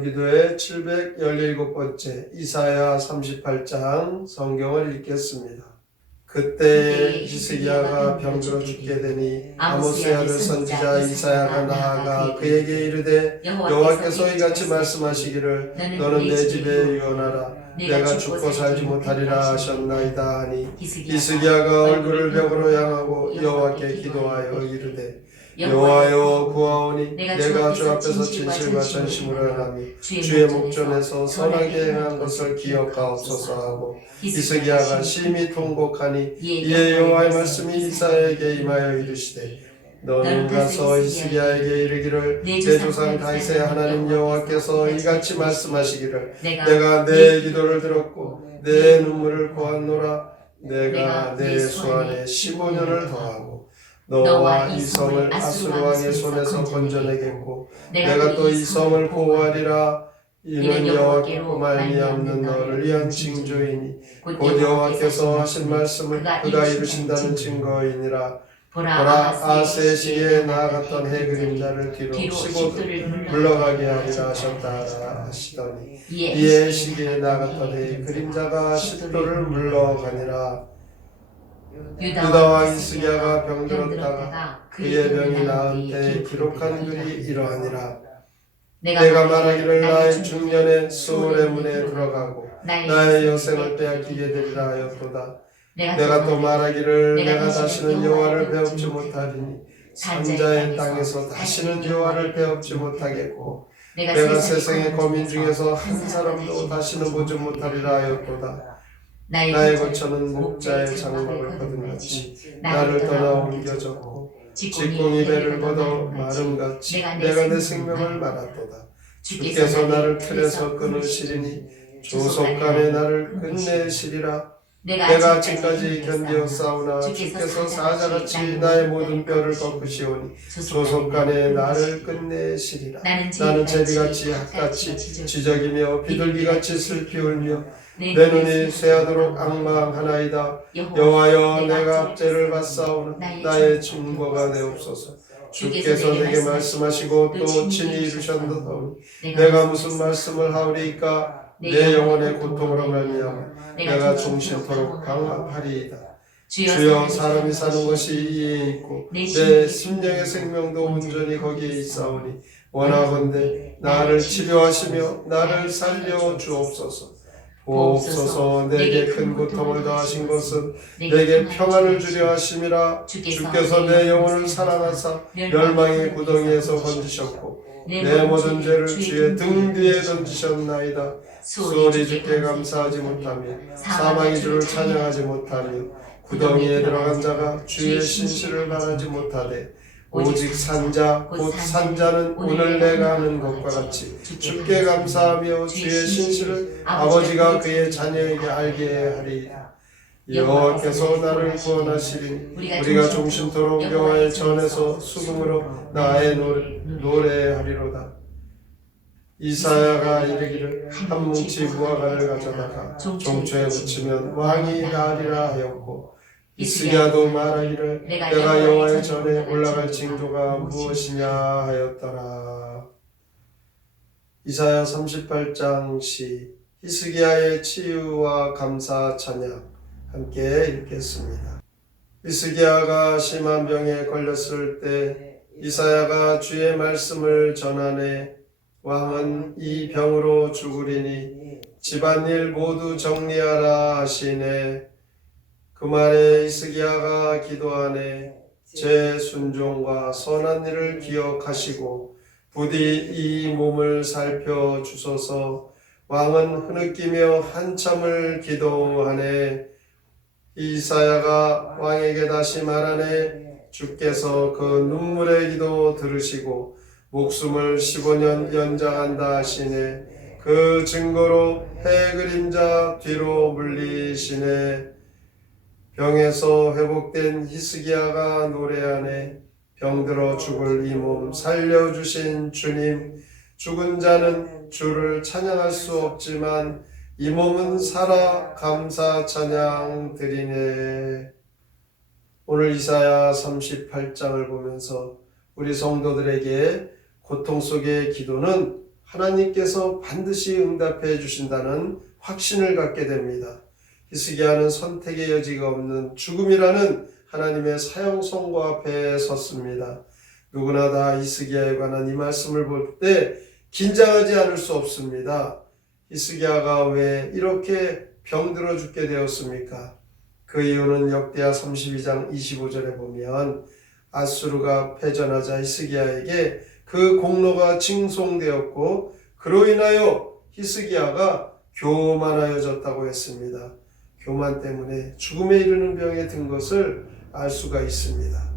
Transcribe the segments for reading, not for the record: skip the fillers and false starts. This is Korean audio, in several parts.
오늘기도의 717번째 이사야 38장 성경을 읽겠습니다. 그때 히스기야가 병들어 죽게 되니 아모스의 아들 선지자 이사야가 나아가 그에게 이르되 여호와께서 이같이 말씀하시기를 너는 내 집에 유언하라 내가 죽고 살지 못하리라 하셨나이다 하니 히스기야가 얼굴을 벽으로 향하고 여호와께 기도하여 이르되 여호와여 구하오니 내가 주 앞에서 진실과 전심으로 행하며 주의 목전에서 선하게 행한 것을 기억하옵소서 하고 히스기야가 심히 통곡하니 이에 여호와의 말씀이 이사야에게 임하여 이르시되 너는 가서 히스기야에게 이르기를 내 조상 다윗의 하나님 여호와께서 이같이 말씀하시기를 내가 내 기도를 들었고 내 눈물을 보았노라 내가 내 수안에 15년을 더하고 너와 이 성을 아수르 왕의 손에서 건져내겠고 내가 또 이 성을 보호하리라 이는 여호와께로 말미암는 너를 위한 징조이니 곧 여호와께서 하신 말씀을 그가 이루신다는 증거이니라. 보라 아하스의 시기에 나아갔던 해 그림자를 뒤로 치고 물러가게 하리라 하셨다 하시더니 이에 시기에 나아갔던 해 그림자가 십도를 물러가니라. 유다 왕 히스기야가 병들었다가 그의 병이 나은 때에 기록한 글이 이러하니라. 내가 말하기를 나의 중년에 수월의 문에 들어가고 나의 여생을 빼앗기게 되리라 하였도다. 내가 또 말하기를 내가 다시는 여호와를 배웁지 못하리니 산자의 땅에서 다시는 여호와를 배웁지 못하겠고 내가 세상의 거민 중에서 한 사람도 다시는 보지 못하리라 하였도다. 나의 거처는 목자의 장막을 거둔같이 나를 떠나 옮겨졌고 직공이 배를 걷어 마름같이 내가 내 생명을 말았도다. 주께서 나를 틀에서 끊으시리니 조속간에 나를 끝내시리라. 내가 지금까지 견디어 싸우나 주께서 사자같이 나의 모든 뼈를 꺾으시오니 조속간에 나를 끝내시리라. 나는 제비같이 핫같이 지적이며 비둘기같이 슬피 울며 내 눈이 쇠하도록 앙망하나이다. 여호와여 내가 압제를 받사오나 나의 증거가 되옵소서. 주께서 내게 말씀하시고 또 친히 이루셨노니 내가 무슨 말씀을 하오리이까. 내 영혼의 고통으로 말미암아 내가 종신토록 강합하리이다. 주여 사람이 사는 것이 이에 있고 내 심령의 생명도 온전히 거기에 있사오니 원하건대 나를 치료하시며 나를 살려 주옵소서. 보옵소서. 내게 큰 고통을 더하신 것은 내게 평안을 주려 하심이라. 주께서 내 영혼을 사랑하사 멸망의 구덩이에서 건지셨고 내 모든 죄를 주의 등 뒤에 던지셨나이다. 수월이 주께 감사하지 못하며 사망이 주를 찬양하지 못하며 구덩이에 들어간 자가 주의 신실을 바라지 못하되 오직 산자 곧 산자는 오늘 내가 하는 것과 같이 주께 감사하며 주의 신실을 아버지가 그의 자녀에게 알게 하리이다. 여호와께서 나를 구원하시리니 우리가 종신토록 여호와의 전에서 수금으로 나의 노래하리로다. 이사야가 이르기를 한 뭉치 무화과를 가져다가 종초에 묻히면 왕이 나으리라 하였고 히스기야도 말하기를 내가 여호와의 전에 올라갈 징조가 무엇이냐 하였더라. 이사야 38장 시 히스기야의 치유와 감사 찬양 함께 읽겠습니다. 히스기야가 심한 병에 걸렸을 때 이사야가 주의 말씀을 전하네. 왕은 이 병으로 죽으리니 집안일 모두 정리하라 하시네. 그 말에 히스기야가 기도하네. 제 순종과 선한 일을 기억하시고 부디 이 몸을 살펴주소서. 왕은 흐느끼며 한참을 기도하네. 이사야가 왕에게 다시 말하네. 주께서 그 눈물의 기도 들으시고 목숨을 15년 연장한다 하시네. 그 증거로 해 그림자 뒤로 물리시네. 병에서 회복된 히스기야가 노래하네. 병들어 죽을 이 몸 살려주신 주님. 죽은 자는 주를 찬양할 수 없지만 이 몸은 살아 감사 찬양 드리네. 오늘 이사야 38장을 보면서 우리 성도들에게 고통 속의 기도는 하나님께서 반드시 응답해 주신다는 확신을 갖게 됩니다. 히스기야는 선택의 여지가 없는 죽음이라는 하나님의 사형선고 앞에 섰습니다. 누구나 다 히스기야에 관한 이 말씀을 볼 때 긴장하지 않을 수 없습니다. 히스기야가 왜 이렇게 병들어 죽게 되었습니까? 그 이유는 역대하 32장 25절에 보면 아수르가 패전하자 히스기야에게 그 공로가 칭송되었고 그로 인하여 히스기야가 교만하여졌다고 했습니다. 교만 때문에 죽음에 이르는 병에 든 것을 알 수가 있습니다.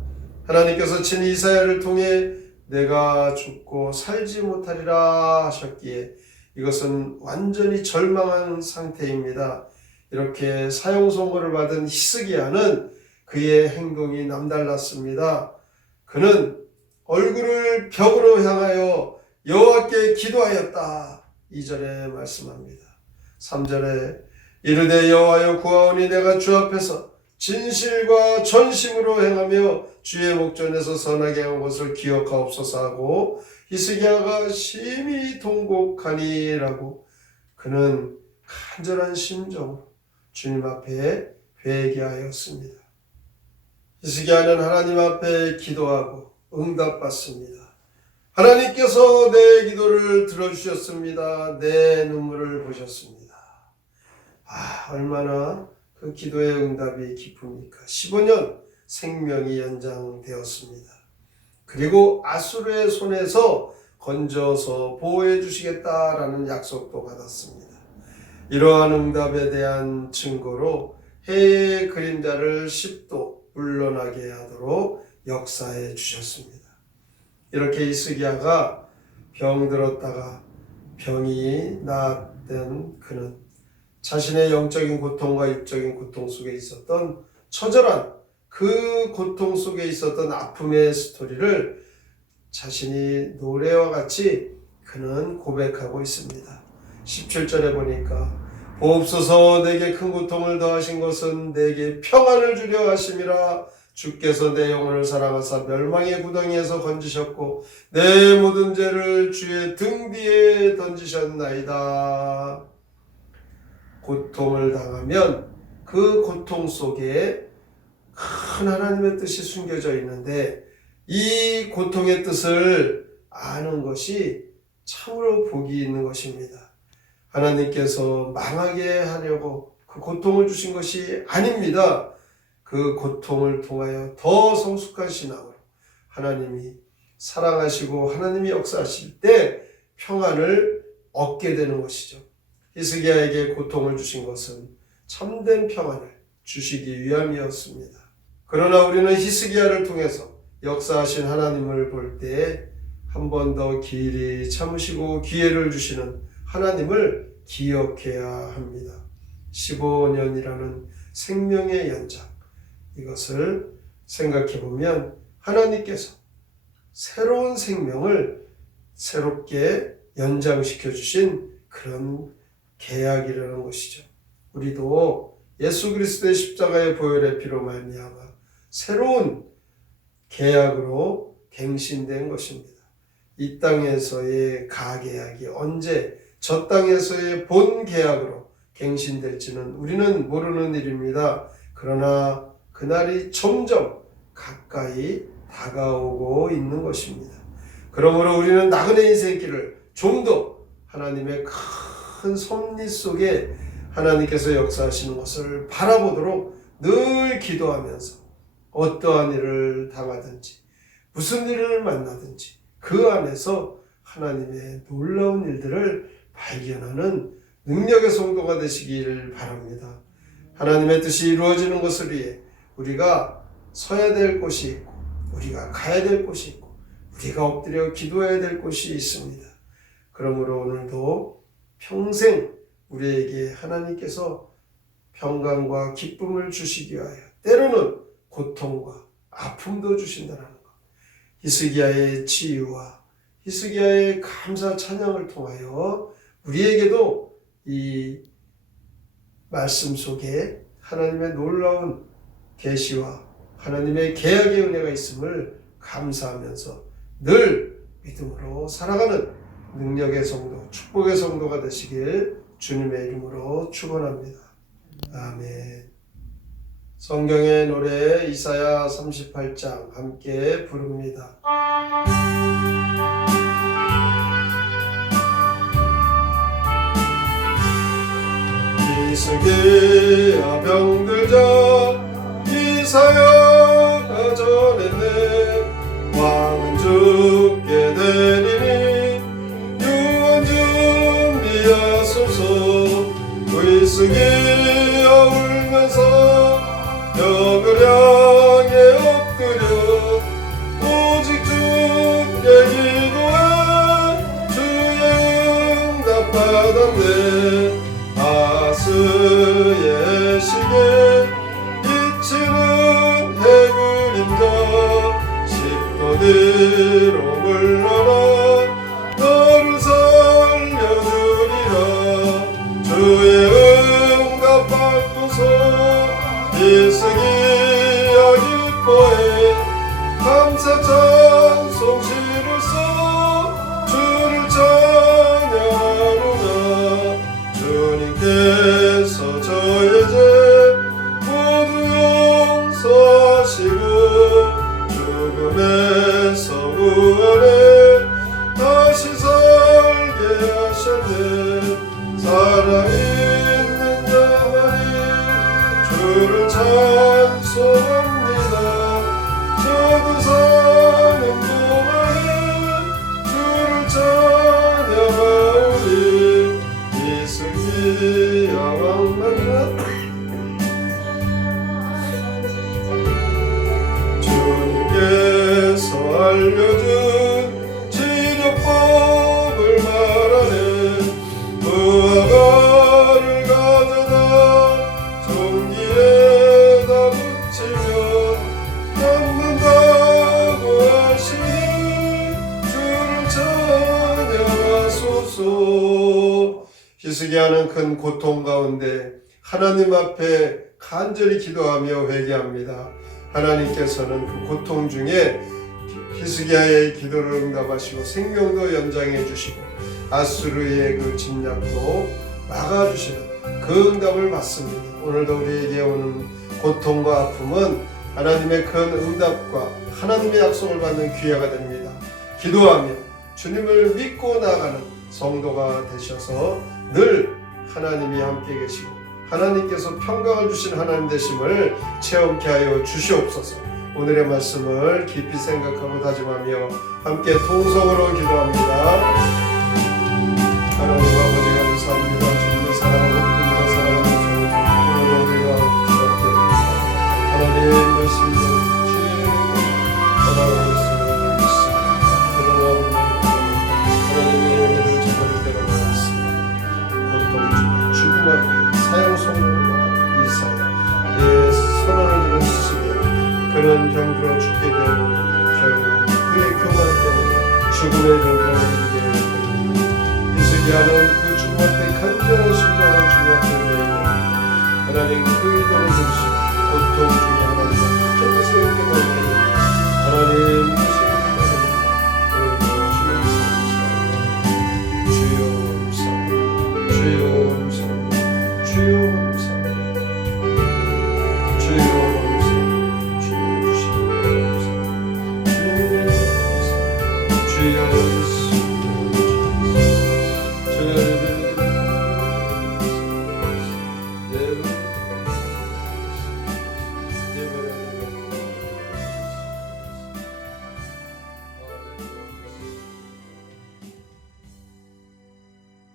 하나님께서 친히 이사야를 통해 내가 죽고 살지 못하리라 하셨기에 이것은 완전히 절망한 상태입니다. 이렇게 사형 선고를 받은 히스기야는 그의 행동이 남달랐습니다. 그는 얼굴을 벽으로 향하여 여호와께 기도하였다. 2절에 말씀합니다. 3절에 이르되 여호와여 구하오니 내가 주 앞에서 진실과 전심으로 행하며 주의 목전에서 선하게 한 것을 기억하옵소서 하고 히스기야가 심히 통곡하니라고 그는 간절한 심정으로 주님 앞에 회개하였습니다. 히스기야는 하나님 앞에 기도하고 응답받습니다. 하나님께서 내 기도를 들어주셨습니다. 내 눈물을 보셨습니다. 얼마나 그 기도의 응답이 깊습니까? 15년 생명이 연장되었습니다. 그리고 아수르의 손에서 건져서 보호해 주시겠다라는 약속도 받았습니다. 이러한 응답에 대한 증거로 해의 그림자를 10도 물러나게 하도록 역사해 주셨습니다. 이렇게 히스기야가 병들었다가 병이 나았던 그는 자신의 영적인 고통과 육적인 고통 속에 있었던 처절한 그 고통 속에 있었던 아픔의 스토리를 자신이 노래와 같이 그는 고백하고 있습니다. 17절에 보니까 보옵소서 내게 큰 고통을 더하신 것은 내게 평안을 주려 하심이라. 주께서 내 영혼을 사랑하사 멸망의 구덩이에서 건지셨고 내 모든 죄를 주의 등 뒤에 던지셨나이다. 고통을 당하면 그 고통 속에 큰 하나님의 뜻이 숨겨져 있는데 이 고통의 뜻을 아는 것이 참으로 복이 있는 것입니다. 하나님께서 망하게 하려고 그 고통을 주신 것이 아닙니다. 그 고통을 통하여 더 성숙한 신앙으로 하나님이 사랑하시고 하나님이 역사하실 때 평안을 얻게 되는 것이죠. 히스기야에게 고통을 주신 것은 참된 평안을 주시기 위함이었습니다. 그러나 우리는 히스기야를 통해서 역사하신 하나님을 볼 때 한 번 더 길이 참으시고 기회를 주시는 하나님을 기억해야 합니다. 15년이라는 생명의 연장, 이것을 생각해 보면 하나님께서 새로운 생명을 새롭게 연장시켜 주신 그런 계약이라는 것이죠. 우리도 예수 그리스도의 십자가의 보혈의 피로 말미암아 새로운 계약으로 갱신된 것입니다. 이 땅에서의 가계약이 언제 저 땅에서의 본 계약으로 갱신될지는 우리는 모르는 일입니다. 그러나 그날이 점점 가까이 다가오고 있는 것입니다. 그러므로 우리는 나그네 인생길을 좀 더 하나님의 큰 섭리 속에 하나님께서 역사하시는 것을 바라보도록 늘 기도하면서 어떠한 일을 당하든지 무슨 일을 만나든지 그 안에서 하나님의 놀라운 일들을 발견하는 능력의 성도가 되시길 바랍니다. 하나님의 뜻이 이루어지는 것을 위해 우리가 서야 될 곳이 있고 우리가 가야 될 곳이 있고 우리가 엎드려 기도해야 될 곳이 있습니다. 그러므로 오늘도 평생 우리에게 하나님께서 평강과 기쁨을 주시기 위하여 때로는 고통과 아픔도 주신다는 것, 히스기야의 치유와 히스기야의 감사 찬양을 통하여 우리에게도 이 말씀 속에 하나님의 놀라운 계시와 하나님의 계약의 은혜가 있음을 감사하면서 늘 믿음으로 살아가는 능력의 성도, 축복의 성도가 되시길 주님의 이름으로 축원합니다. 아멘. 성경의 노래 이사야 38장 함께 부릅니다. 이스기야 병들자 이사야가 전했네. 왕은 죽게 되리니 유언 준비하소서. 이스기야 울면서 벽을 향해 엎드려 오직 주께 기도해. 주의 응답 받았네. 아스의 시계 비치는 해그림자 십도 뒤로 물러나 너를 살려주리라. 주의 응답 받고서 이스기야 기뻐해. 감사 찬송시를 써 주를 찬양하노라. 주님께서 저의 죄 모두 용서하시고 죽음에서 구원해 다시 살게 하셨네. 살아있는 자만이 주를 찬송합니다. 저도 사는 동안에 주를 찬양하오리. 이스기야 왕 만나 주님께서 알려준 치료법을 말하네. 무화과를 가져다 종기에다 붙이면 낫는다고 하시니 주를 찬양하소서. 히스기야는 큰 고통 가운데 하나님 앞에 간절히 기도하며 회개합니다. 하나님께서는 그 고통 중에 히스기야의 기도를 응답하시고 생명도 연장해 주시고 아수르의 그 침략도 막아주시는 그 응답을 받습니다. 오늘도 우리에게 오는 고통과 아픔은 하나님의 큰 응답과 하나님의 약속을 받는 기회가 됩니다. 기도하며 주님을 믿고 나가는 성도가 되셔서 늘 하나님이 함께 계시고 하나님께서 평강을 주신 하나님 되심을 체험케 하여 주시옵소서. 오늘의 말씀을 깊이 생각하고 다짐하며 함께 통성으로 기도합니다. 하나님 아버지 감사합니다. 주님을 사랑하고 주님을 사랑하는 주 오늘 우리가 주셨게 하나님 말씀도 주의 전하고 있음을 믿습니다. 그러나 하나님의 은혜를 저버릴 때가 많았습니다. 고통 중 죽음 앞에 사형 선고를 받은 이사야의 선언을 들은 히스기야, 그는 병들어 죽게 되고 결국 그의 교만 때문에 죽음에 이르게 됩니다. 히스기야는 그 죽음 앞에 간절한 심령을 주님 앞에 내며 하나님 그 기도를